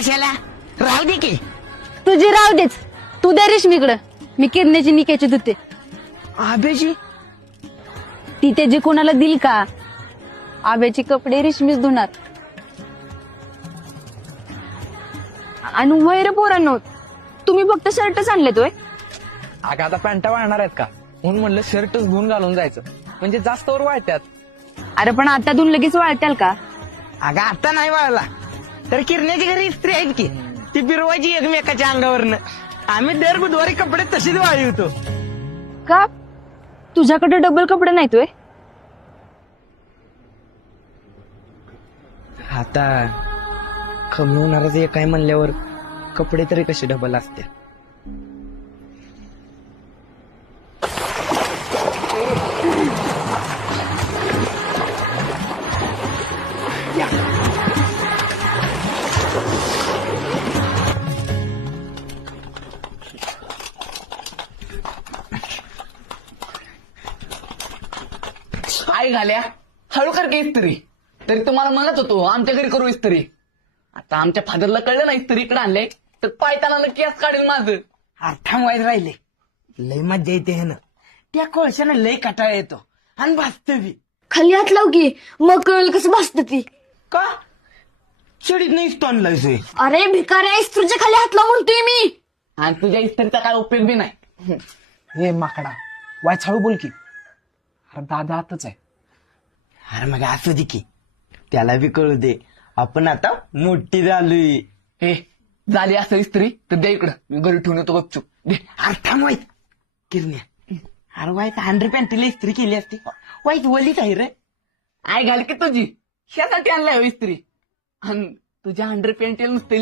कशाला राहू दे की. तुझी राव देच. तू दे रेशमीकडं. मी किरण्याची निक्याची धुते. आबेजी ती त्याची कोणाला दिल का? आब्याची कपडे रेशमीच धुणार. आणि वैर पोरांनो, तुम्ही फक्त शर्टच आणले तोय. अगं आता पॅन्टा वाळणार आहेत का म्हणून म्हणलं शर्टच धुवून घालून जायचं म्हणजे जास्त वर वाळत्यात. अरे पण आता धुवून लगेच वाळत्याल का? अगं आता नाही वाळला तर किरण्याची घरी इस्त्री आहेत की ती बिरवायची एकमेकाच्या अंगावरनं. आम्ही दर बुधवारी कपडे तशीच वाळी होतो. का तुझ्याकडे डबल कपडे नाही तोय? आता कमी होणारच एक काय म्हणल्यावर कपडे तरी कसे डबल असते. काय घाल्या हळू कर की इस्त्री. तरी तुम्हाला म्हणत होतो आमच्या घरी करू इस्त्री. आता आमच्या फादरला कळलं ना इस्त्री इकडे आणले तर पायताना केस काढेल माझं. थांबवायला राहिले. लय मजा येते हे ना. त्या कोळशानं लय कटाळा येतो आणि वास्तवी खाली हात लाव की मग कळलं कसं बसत ती. का चढीत नाही आणलाय. अरे भिकाऱ्या इस्त्रीच्या खाली हात लाव म्हणतोय मी. आणि तुझ्या इस्त्रीचा काय उपयोग बी नाही. हे माकडा वायच हळू बोल की. अरे दादा आताच आहे. अरे मग असू दे की त्याला बी कळू दे आपण आता मोठी झालोय. हे झाली असं इस्त्री तर द्या इकडं मी घरी ठेवून येतो गपचूप दे. अरे थांब वाईट किरण्या. अरे वाईट अंडर पॅन्टीला इस्त्री केली असती. वाईट वलीच आहे रे. आय घाल की तुझी ह्यासाठी आणलाय हो इस्त्री. आणि तुझ्या अंडर पॅन्ट नुसते